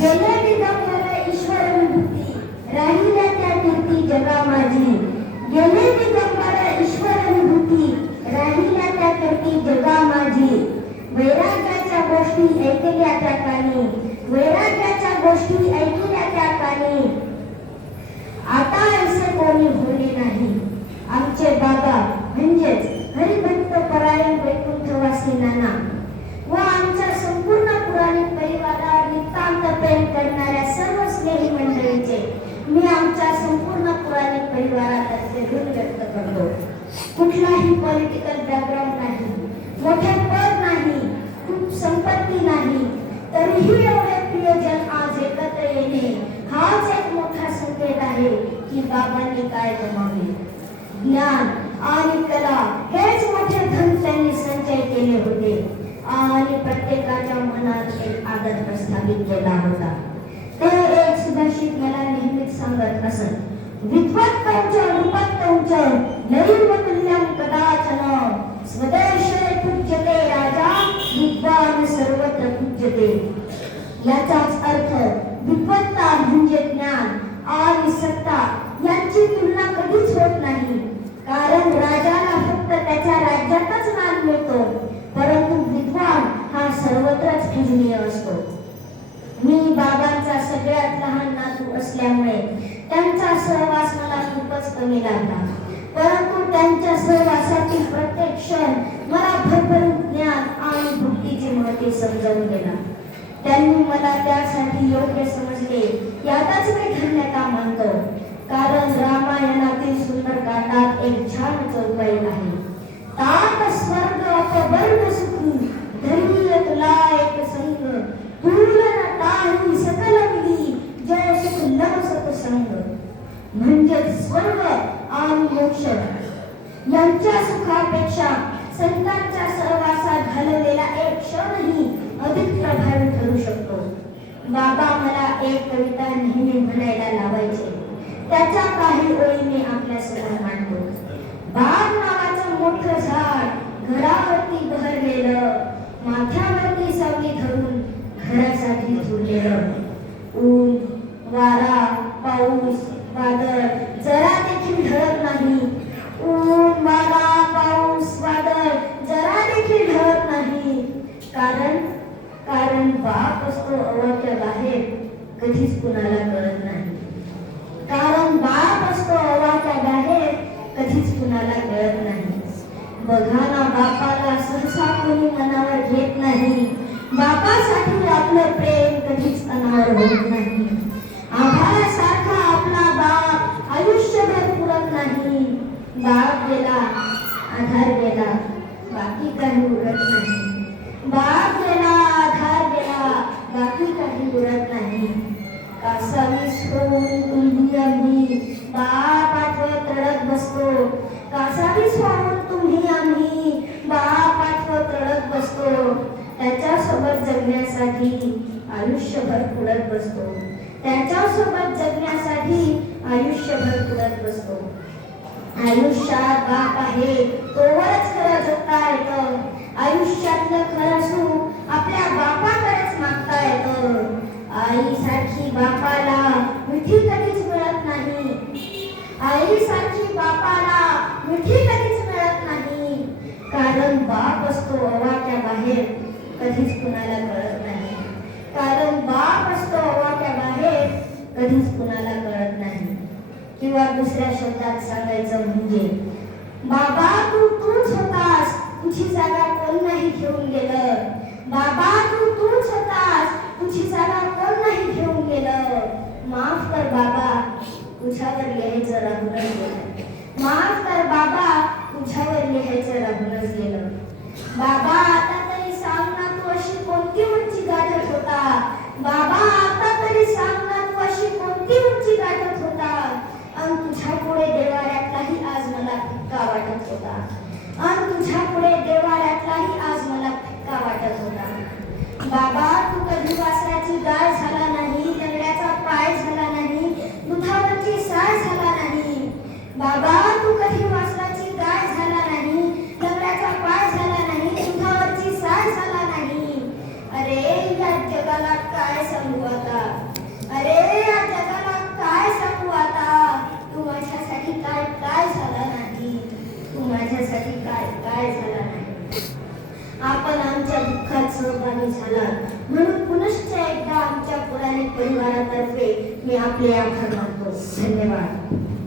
गेले दिगंबर ईश्वर विभूती राहिल्या त्या कीर्ती जगा माझी. गेले दिगंबर ईश्वर विभूती राहिल्या त्या कीर्ती जगा माझी. वैराग्याच्या गोष्टी ऐकल्या त्या कानी, वैराग्याच्या गोष्टी ऐकल्या त्या कानी. आता असे कोणी भरले नाही. आमचे बाबा म्हणजेच हरिभक्त परायण वैकुंठवासी नाना व आमच्या संपूर्ण पुराणिक परिवारावर नितांत प्रेम करणाऱ्या सर्व स्नेही मंडळींचे मी आमच्या संपूर्ण पुराणिक परिवारातर्फे ऋण व्यक्त करतो. कुठलाही पॉलिटिकल बॅकग्राऊंड नाही, मोठे पद नाही, खूप संपत्ती नाही, तरीही एवढे प्रियजन आज एकत्र येणे हाच एक मोठा संकेत आहे की बाबांनी काय गमावले. ज्ञान आणि कला हेच मोठे धन त्यांनी संचय केले होते आणि प्रत्येकाच्या मनात एक आदर प्रस्थापित केला होता. ते एक सुभाषित मला नेहमीच सांगत असत, विद्वत्तंच नृपत्तंच नैव तुल्यं कदाचन, स्वदेशे पूज्यते राजा विद्वान सर्वत्र पूज्यते. याचाच अर्थ विद्वत्ता म्हणजे ज्ञान आणि सत्ता यांची तुलना कधीच होत नाही. कारण राजाला फक्त त्याच्या राज्यातच मान मिळतो, परंतु विद्वान हा सर्वत्रच पूजनीय असतो. मी बाबांचा सगळ्यात लहान नातू असल्यामुळे त्यांचा सहवास मला खूपच कमी लागला, परंतु त्यांच्या सहवासातील प्रत्येक क्षण मला भरभरून ज्ञान आणि भक्तीचे महत्त्व समजावून दिला. त्यांनी मला त्यासाठी योग्य समजले यातच मी धन्यता मानतो. कारण रामायणातील सुंदरकांडात एक छान चौपाई आहे, तात स्वर्ग अपवर्ण सुखी धर्मीय तुला एक संग, पूर्ण ताही सकल मिली जय सुख लव सत्संग. म्हणजे स्वर्ग आणि मोक्ष यांच्या सुखापेक्षा संतांच्या सहवासात घालवलेला एक क्षणही अधिक प्रभावी ठरू शकतो. बाबा मला एक कविता नेहमी म्हणायला लावायचे, त्याच्या काही ओळी मी आपल्या समोर मांडतो. बाग नावाचं मोठं झाड घरावरती बहरलेलं, माथ्यावरती सावली धरून घरासाठी झुललेलं. ऊन, वारा, पाऊस, वादळ जरा देखील ढळत नाही. ऊन, वारा, पाऊस, वादळ जरा देखील ढळत नाही. कारण बाप असतो अवाक्या बाहेर, कधीच कुणाला कळत नाही. कारण बाप असतो अवाक्या बाहेर, कधीच कुणाला कळत नाही. बघा ना, बापाला सहसा कोणी मनावर घेत नाही. बापासाठी आपलं प्रेम कधीच अनावर होत नाही. आभाळासारखा आपला बाप आयुष्यभर पुरत नाही. बाप गेला, आधार गेला, बाकी काही उरत नाही. बाप गेला, आधार गेला, बाकी काही उरत नाही. कासावीस होऊन तुम्ही आम्ही बाप आठवत रडत बसतो. कासावीस होऊन तुम्ही आम्ही बाप आठवत रडत बसतो. त्याच्यासोबत जगण्यासाठी आयुष्यभर पुढत बसतो. त्याच्यासोबत जगण्यासाठी आयुष्यभर पुढत बसतो. आयुष्यात बाप आहे तोवरच खरं जगता येतं. आयुष्यातलं खरं सुख आपल्या बापाकडेच मागता येतं. आईसारखी बापाला मिठी कधीच मिळत नाही. आईसारखी बापाला मिठी कधीच मिळत नाही. कारण बाप असतो अवाक्या बाहेर, कधीच कुणाला कळत नाही. कारण बाप असतो अवाक्या बाहेर, कधीच कुणाला कळत नाही. किंवा दुसऱ्या शब्दात सांगायचं म्हणजे, बाबा तूच होतास, तुझी जागा कोण नाही घेऊन गेलं. बाबा तूच होतास, तुझी जागा कोण नाही घेऊन गेलं. माफ कर बाबा, तुझ्यावर लिहायचं राहूनच गेलं. माफ कर बाबा, तुझ्यावर लिहायचं राहूनच गेलं. बाबा आता तरी सांग ना, तू अशी कोणती उंची गाठत होता. बाबा आता तरी सांग ना, तू अशी कोणती उंची गाठत होता. अन तुझ्या पुढे देवाऱ्यातलाही आज मला फिक्का वाटत होता. अन तुझ्या पुढे देवाऱ्यातलाही आज मला फिक्का वाटत होता. बाबा तू कधी वासराची गाय झाला नाही, लंगड्याचा पाय झाला नाही, दुधावरची साय झाला नाही. बाबा तू कधी वासराची गाय झाला नाही, लंगड्याचा पाय झाला नाही, दुधावरची साय झाला नाही. अरे या जगाला काय सांगू आता. परिवारातर्फे मी आपले आभार मानतो. धन्यवाद.